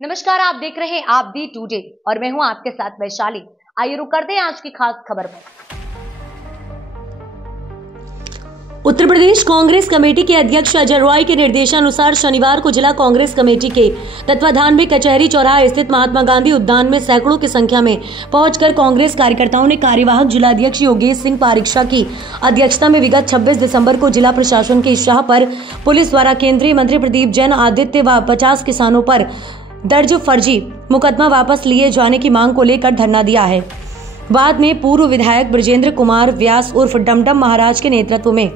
नमस्कार, आप देख रहे हैं आप दी टुडे और मैं हूं आपके साथ वैशाली। आइए रुक करते हैं आज की खास खबर पर। उत्तर प्रदेश कांग्रेस कमेटी के अध्यक्ष अजय रॉय के निर्देशानुसार शनिवार को जिला कांग्रेस कमेटी के तत्वाधान में कचहरी चौराहा स्थित महात्मा गांधी उद्यान में सैकड़ों की संख्या में पहुंचकर कांग्रेस कार्यकर्ताओं ने कार्यवाहक जिलाध्यक्ष योगेश सिंह पारीक्षा की अध्यक्षता में विगत 26 दिसंबर को जिला प्रशासन के इशारा पर पुलिस द्वारा केंद्रीय मंत्री प्रदीप जैन आदित्य व 50 किसानों पर दर्ज फर्जी मुकदमा वापस लिए जाने की मांग को लेकर धरना दिया है। बाद में पूर्व विधायक ब्रजेंद्र कुमार व्यास उर्फ डमडम महाराज के नेतृत्व में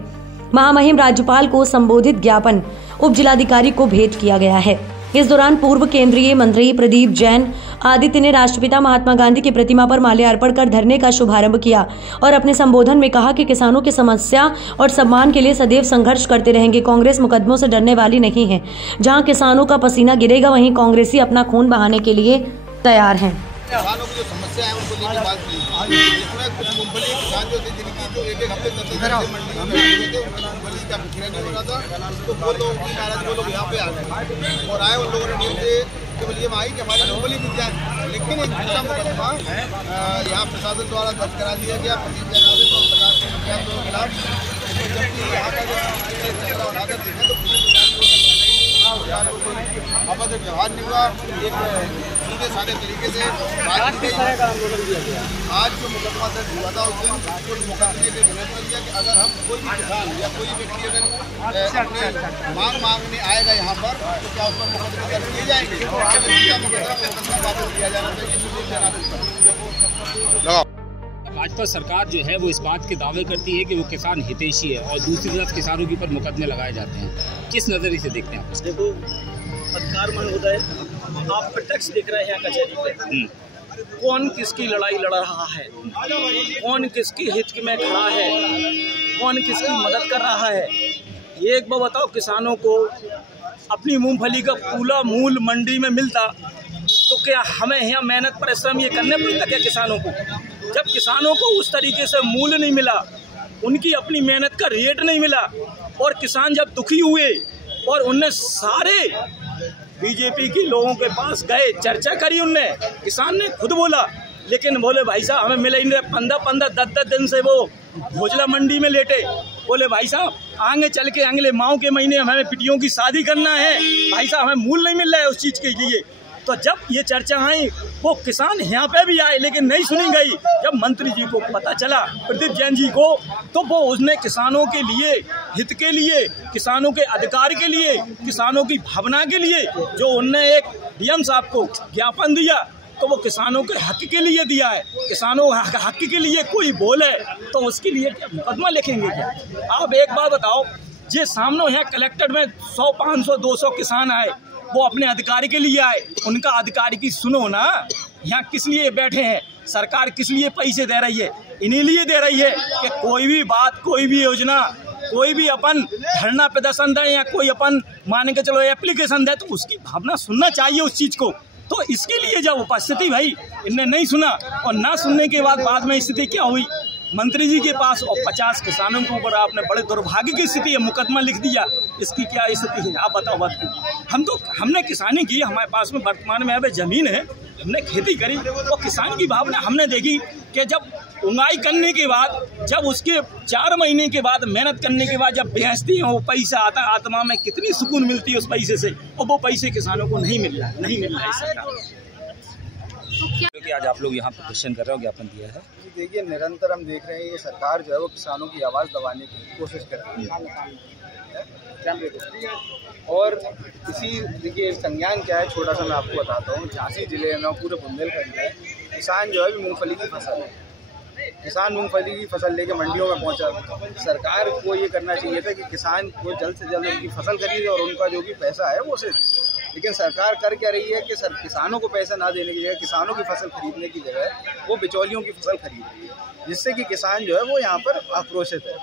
महामहिम राज्यपाल को संबोधित ज्ञापन उप जिलाधिकारी को भेंट किया गया है। इस दौरान पूर्व केंद्रीय मंत्री प्रदीप जैन आदित्य ने राष्ट्रपिता महात्मा गांधी की प्रतिमा पर माल्यार्पण कर धरने का शुभारंभ किया और अपने संबोधन में कहा कि किसानों की समस्या और सम्मान के लिए सदैव संघर्ष करते रहेंगे। कांग्रेस मुकदमों से डरने वाली नहीं है। जहां किसानों का पसीना गिरेगा वहीं कांग्रेसी अपना खून बहाने के लिए तैयार हैं। किसानों की जो समस्या है उनको लेकर बात की, इसमें कुछ मूंगफली किसान जो थे जिनकी जो एक हफ्ते तक मंडी में बैठे थे, मूंगफली का विक्रय नहीं हो रहा था, तो वो लोग नाराज वो लोग यहाँ पे आ गए और आए। उन लोगों ने नींद से केवल ये मांगी कि हमारी मूंगफली मिल जाए, लेकिन एक दूसरा मुकदमा यहाँ प्रशासन द्वारा दर्ज करा दिया गया प्रदीप जैन और 50 के खिलाफ। जबकि यहाँ का जो बनाकर देखें तो आपस में व्यवहार नहीं हुआ, एक सीधे साधे तरीके से आज जो मुकदमा दर्ज हुआ था उस दिन उस मुकदमे के विरोध में दिया कि अगर हम कोई भी किसान या कोई व्यक्ति अगर अपने मांगने आएगा यहाँ पर तो क्या उस पर मुकदमे दर्ज किए जाएंगे और मुकदमा वापस किया जाना चाहिए। भाजपा सरकार जो है वो इस बात के दावे करती है कि वो किसान हितैषी है और दूसरी तरफ किसानों के ऊपर मुकदमे लगाए जाते हैं। किस नजरिए से देखते हैं आप? देखो, अधिकार महोदय, आप प्रत्यक्ष देख रहे हैं कचहरी पे कौन किसकी लड़ाई लड़ रहा है, कौन किसकी हित में खड़ा है, कौन किसकी मदद कर रहा है। एक बार बताओ, किसानों को अपनी मूंगफली का पूरा मूल मंडी में मिलता तो क्या हमें यहाँ मेहनत परिश्रम ये करने पड़ता क्या किसानों को? जब किसानों को उस तरीके से मूल्य नहीं मिला, उनकी अपनी मेहनत का रेट नहीं मिला और किसान जब दुखी हुए और उनने सारे बीजेपी के लोगों के पास गए, चर्चा करी, उनने किसान ने खुद बोला, लेकिन बोले भाई साहब हमें मिले ही नहीं। 15-15 10-10 दिन से वो भोजला मंडी में लेटे। बोले भाई साहब आगे चल के अगले माह के महीने हमें पिटियों की शादी करना है, भाई साहब हमें मूल नहीं मिल रहा है उस चीज़ के लिए। तो जब ये चर्चा आई वो किसान यहाँ पे भी आए, लेकिन नहीं सुनी गई। जब मंत्री जी को पता चला, प्रदीप जैन जी को, तो वो उसने किसानों के लिए, हित के लिए, किसानों के अधिकार के लिए, किसानों की भावना के लिए जो उनने एक डीएम साहब को ज्ञापन दिया तो वो किसानों के हक के लिए दिया है। किसानों हक के लिए कोई बोले तो उसके लिए क्या मुकदमा लिखेंगे क्या? आप एक बात बताओ, जे सामने यहाँ कलेक्टर में 100, 500, 200 किसान आए, वो अपने अधिकारी के लिए आए, उनका अधिकारी की सुनो ना। यहाँ किस लिए बैठे हैं? सरकार किस लिए पैसे दे रही है? इन्हीं लिए दे रही है कि कोई भी बात, कोई भी योजना, कोई भी अपन धरना प्रदर्शन दे या कोई अपन मान के चलो एप्लीकेशन दे तो उसकी भावना सुनना चाहिए उस चीज़ को। तो इसके लिए जब उपस्थिति भाई इनने नहीं सुना और ना सुनने के बाद में स्थिति क्या हुई, मंत्री जी के पास और 50 किसानों के ऊपर आपने बड़े दुर्भाग्य की स्थिति है, मुकदमा लिख दिया। इसकी क्या स्थिति है आप बताओ बात। हमने किसानी की, हमारे पास में वर्तमान में अब ज़मीन है, हमने खेती करी और किसान की भावना हमने देखी कि जब उंगाई करने के बाद, जब उसके 4 महीने के बाद मेहनत करने के बाद जब बेचती हैं वो पैसा आता है, आत्मा में कितनी सुकून मिलती है उस पैसे से, और वो पैसे किसानों को नहीं मिल रहा है सरकार। क्योंकि आज आप लोग यहाँ प्रदर्शन कर रहे हो, ज्ञापन दिया है। देखिए, निरंतर हम देख रहे हैं ये सरकार जो है वो किसानों की आवाज़ दबाने की कोशिश कर रही है और इसी देखिए संज्ञान क्या है, छोटा सा मैं आपको बताता हूँ। झांसी जिले में पूरे बुंदेलखंड में किसान जो है मूंगफली की फसल है, किसान मूंगफली की फसल लेके मंडियों में पहुंचा। सरकार को ये करना चाहिए था कि किसान को जल्द से जल्द उनकी फसल खरीदे और उनका जो भी पैसा है वो उसे, लेकिन सरकार कर क्या रही है कि किसानों को पैसा ना देने की जगह, किसानों की फसल खरीदने की जगह वो बिचौलियों की फसल खरीद रही है, जिससे कि किसान जो है वो यहाँ पर आक्रोशित है।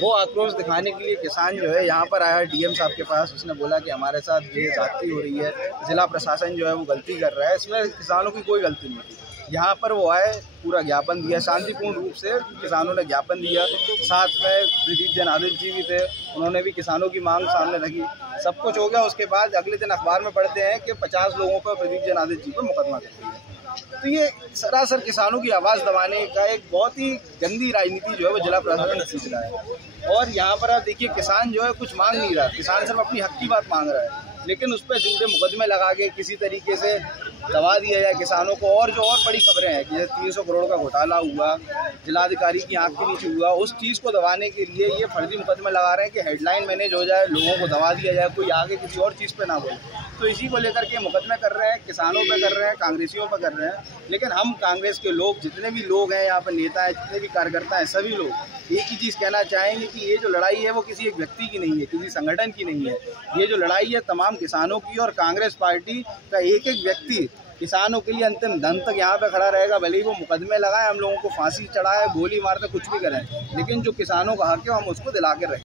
वो आक्रोश दिखाने के लिए किसान जो है यहाँ पर आया डीएम साहब के पास, उसने बोला कि हमारे साथ ये ज्यादती हो रही है, जिला प्रशासन जो है वो गलती कर रहा है। इसमें किसानों की कोई गलती नहीं थी। यहाँ पर वो आए, पूरा ज्ञापन दिया शांतिपूर्ण रूप से, किसानों ने ज्ञापन दिया, साथ में प्रदीप जनार्दन जी भी थे, उन्होंने भी किसानों की मांग सामने रखी, सब कुछ हो गया। उसके बाद अगले दिन अखबार में पढ़ते हैं कि 50 लोगों पर प्रदीप जनार्दन जी पर मुकदमा कर दिया। तो ये सरासर किसानों की आवाज़ दबाने का एक बहुत ही गंदी राजनीति जो है वो जिला प्रशासन खींच रहा है। और यहाँ पर आप देखिए, किसान जो है कुछ मांग नहीं रहा, किसान सिर्फ अपनी हक की बात मांग रहा है, लेकिन उस पर झूठे मुकदमे लगा के किसी तरीके से दबा दिया जाए किसानों को। और जो और बड़ी खबरें हैं कि जैसे 300 करोड़ का घोटाला हुआ, जिलाधिकारी की आंख के नीचे हुआ, उस चीज़ को दबाने के लिए ये फर्जी मुकदमे लगा रहे हैं कि हेडलाइन मैनेज हो जाए, लोगों को दबा दिया जाए, कोई आगे किसी और चीज़ पे ना बोले। तो इसी को लेकर के मुकदमे कर रहे हैं, किसानों पे कर रहे हैं, कांग्रेसियों पे कर रहे हैं। लेकिन हम कांग्रेस के लोग, जितने भी लोग हैं यहाँ पर, नेता हैं, जितने भी कार्यकर्ता हैं, सभी लोग एक ही चीज़ कहना चाहेंगे कि ये जो लड़ाई है वो किसी एक व्यक्ति की नहीं है, किसी संगठन की नहीं है। ये जो लड़ाई है तमाम किसानों की, और कांग्रेस पार्टी का एक एक व्यक्ति किसानों के लिए अंतिम दम तक यहाँ पे खड़ा रहेगा। भले ही वो मुकदमे लगाए, हम लोगों को फांसी चढ़ाए, गोली मारते, कुछ भी करें, लेकिन जो किसानों का हक है हम उसको दिला के रहें।